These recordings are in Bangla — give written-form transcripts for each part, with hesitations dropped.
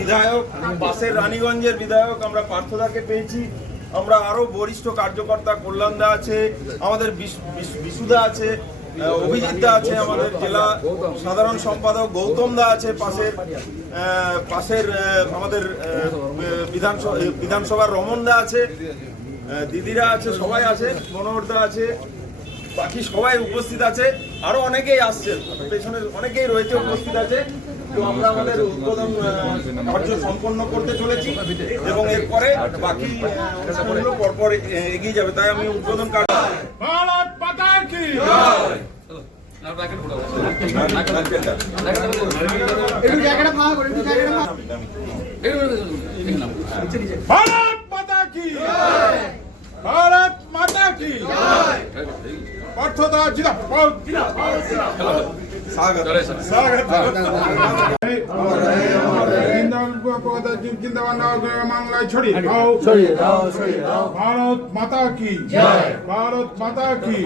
বিধায়ক, পাশের রানীগঞ্জের বিধায়ক আমরা পার্থদাকে পেয়েছি। আমরা আরো বরিষ্ঠ কার্যকর্তা, কল্যাণদা আছে, আমাদের বিশুদা আছে, অভিজিৎ দা আছে, আমাদের জেলা সাধারণ সম্পাদক গৌতম দা আছে, পাশের আমাদের বিধানসভার রমন দা আছে, দিদিরা আছে, সবাই আছে, মনোহর দা আছে, বাকি সবাই উপস্থিত আছে, আরো অনেকেই আসছে, পেছনে অনেকেই রয়েছে উপস্থিত আছে। তো আমরা আমাদের উদ্বোধন কার্য সম্পন্ন করতে চলেছি এবং এরপরে বাকি অনুষ্ঠানগুলো পরপর এগিয়ে যাবে। তাই আমি উদ্বোধন কার্য ভারত মাতা কি ভারত মাতা কি ভারত মাতা কি পার্থদা জিন্দাবাদ স্বাগত বাংলায় ছড়িয়ে দাও ভারত মাতা কি ভারত মাতা কি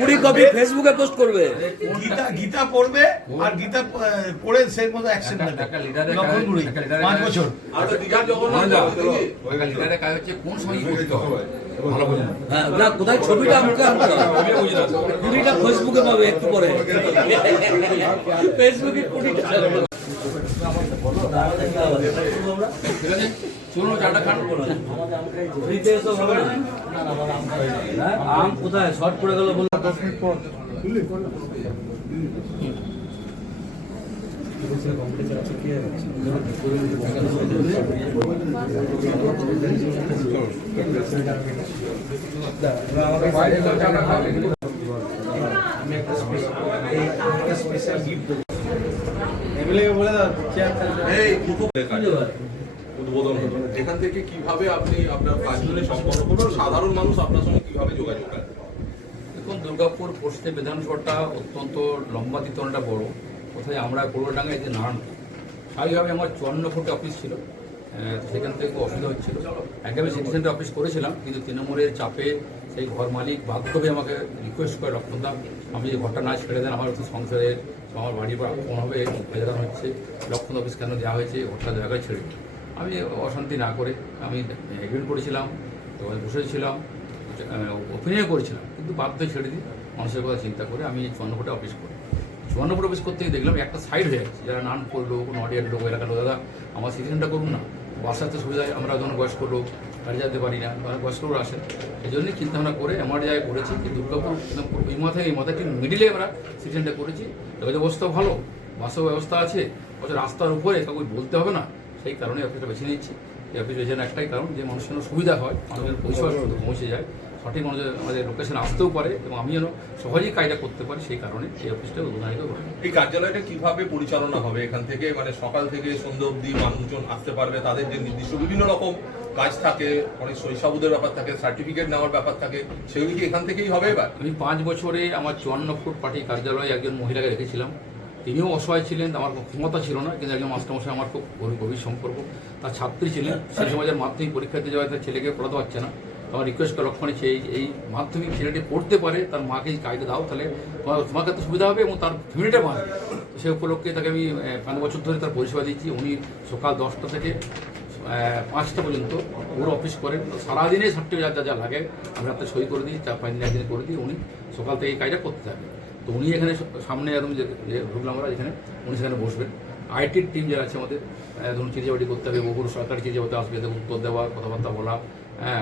কুড়ি কপি ফেসবুকে পোস্ট করবে, গীতা পড়বে আর গীতা পড়ে সেই মতো অ্যাকশন নেবে। 5 বছর কোন সময় করতে হবে না কোথায় ছবিটা মুখে কুড়িটা ফেসবুকে পাবে একটু পরে ফেসবুকে কুড়িটা আম কোথায় শর্ট পড়ে গেল বললাম 10 মিনিট পর উদ্বোধন হলো, যেখান থেকে কিভাবে আপনি আপনার কাজগুলি সম্পন্ন করবেন, সাধারণ মানুষ আপনার সঙ্গে কিভাবে যোগাযোগ করেন? দেখুন, দুর্গাপুর পোস্টে বিধানসভাটা অত্যন্ত লম্বা দিতনটা বড়। কোথায় আমরা গোলডাঙ্গায় যে নারায়ণ, স্বাভাবিকভাবে আমার 54 ফুটে অফিস ছিল, সেখান থেকে খুব অসুবিধা হচ্ছিল। একেবারে সিটি সেন্টার অফিস করেছিলাম, কিন্তু তৃণমূলের চাপে সেই ঘর মালিক বাধ্যভাবে আমাকে রিকোয়েস্ট করে লক্ষণদা আমি যে ঘরটা না ছেড়ে দেন, আমার একটু সংসারের আমার বাড়ির পর কোনোভাবে বেজারান হচ্ছে, লক্ষণ অফিস কেন দেওয়া হয়েছে, ঘরটা জায়গায় ছেড়ে দিই। আমি অশান্তি না করে আমি এগ্রিমেন্ট করেছিলাম, তো বসেছিলাম, অভিনয় করেছিলাম, কিন্তু বাধ্য ছেড়ে দিই মানুষের কথা চিন্তা করে। আমি 54 ফুটে অফিস করি। 54 ফুটে অফিস করতে গিয়ে দেখলাম একটা সাইড হয়ে যাচ্ছে, যারা নান করলো, কোনো অডিয়ার লোক, এলাকার লোক, দাদা আমার সিটিজেনটা করুন না, বাসাতে সুবিধায় আমরা যখন বয়স্ক লোক গাড়ি যেতে পারি না, বয়স্ক লোক আসেন, এই জন্যই চিন্তাভাবনা করে আমার জায়গায় করেছি। কিন্তু দুর্গাপুর এই মাথায় ঠিক মিডিলে আমরা সিটিজেনটা করেছি। যোগাযোগ ব্যবস্থাও ভালো, বাসের ব্যবস্থা আছে, অথচ রাস্তার উপরে কাউকে বলতে হবে না, সেই কারণে অফিসটা বেছে নিচ্ছি। এই অফিস বেছে নেওয়ার একটাই কারণ, যে মানুষের সুবিধা হয়, মানুষের পরিষেবা পৌঁছে যায়, সঠিক মানুষের আমাদের লোকেশন আসতেও পারে এবং আমি যেন সহজেই কাজটা করতে পারি, সেই কারণে এই অফিসটা উদ্বোধন করি। এই কার্যালয়টা কিভাবে পরিচালনা হবে? এখান থেকে মানে সকাল থেকে সন্ধ্যা অবধি মানুষজন আসতে পারবে, তাদের যে নির্দিষ্ট বিভিন্ন রকম কাজ থাকে, অনেক শৈশবদের ব্যাপার থাকে, সার্টিফিকেট নেওয়ার ব্যাপার থাকে, সেগুলি কি এখান থেকেই হবে? এবার আমি 5 বছরে আমার 54 ফুট পার্টি কার্যালয়ে একজন মহিলাকে রেখেছিলাম। তিনিও অসহায় ছিলেন, আমার ক্ষমতা ছিল না, কিন্তু একজন মাস্টারমশাই আমার খুব গভীর সম্পর্ক, তার ছাত্রী ছিলেন। সেই সমাজের মাধ্যমিক পরীক্ষা দিতে যাওয়া তার ছেলেকে পড়াতে পারছে না, আমার রিকোয়েস্ট করে লক্ষ্য নিচ্ছে এই মাধ্যমিক ছেলেটি পড়তে পারে, তার মাকে এই কাজটা দাও, তাহলে তোমাকে তো সুবিধা হবে এবং তার ফ্যামিলিটা বাঁচবে। সে উপলক্ষে তাকে আমি 5 বছর ধরে তার পরিষেবা দিচ্ছি। উনি সকাল 10টা থেকে 5টা পর্যন্ত পুরো অফিস করেন, সারাদিনে সার্টিফিকেট যা লাগে আমি রাত্রে সই করে দিই, 4-5 দিন একদিন করে দিই, উনি সকাল থেকে এই কাজটা করতে থাকেন। তো উনি এখানে সামনে একদম যে ঢুকলাম আমরা এখানে, উনি সেখানে বসবেন। আইটির টিম যারা আছে আমাদের, ধরুন চিঠিবাটি করতে হবে, বহু সরকারি চিঠিবাটি আসবে, উত্তর দেওয়া, কথাবার্তা বলা,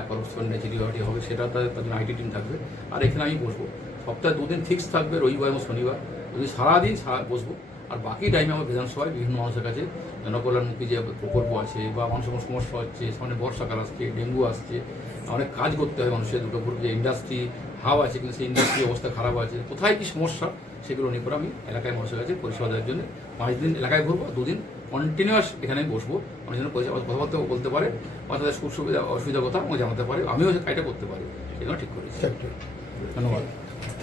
করপশনে চিঠিবাটি হবে, সেটা তাদের আইটি টিম থাকবে। আর এখানে আমি বসবো, সপ্তাহে 2 দিন ফিক্স থাকবে, রবিবার এবং শনিবার, যদি সারাদিন বসবো। আর বাকি টাইমে আমার বিধানসভায় বিভিন্ন মানুষের কাছে জনকল্যাণমুখী যে প্রকল্প আছে বা মানুষের কোনো সমস্যা হচ্ছে, সামনে বর্ষাকাল আসছে, ডেঙ্গু আসছে, অনেক কাজ করতে হয় মানুষের। দুর্গাপুর যে ইন্ডাস্ট্রি হাব আছে, কিন্তু সেই ইন্ডাস্ট্রির অবস্থা খারাপ আছে, কোথায় কী সমস্যা সেগুলো নিয়ে করে আমি এলাকায় মানুষের কাছে পরিষেবা দেওয়ার জন্য 5 দিন এলাকায় ঘুরবো, 2 দিন কন্টিনিউয়াস এখানে বসবো, মানুষের জন্য কথাবার্তা বলতে পারে বা তাদের সুখ সুবিধা অসুবিধার কথা আমাকে জানাতে পারে, আমিও কাজটা করতে পারি, সেগুলো ঠিক করেছি। ধন্যবাদ।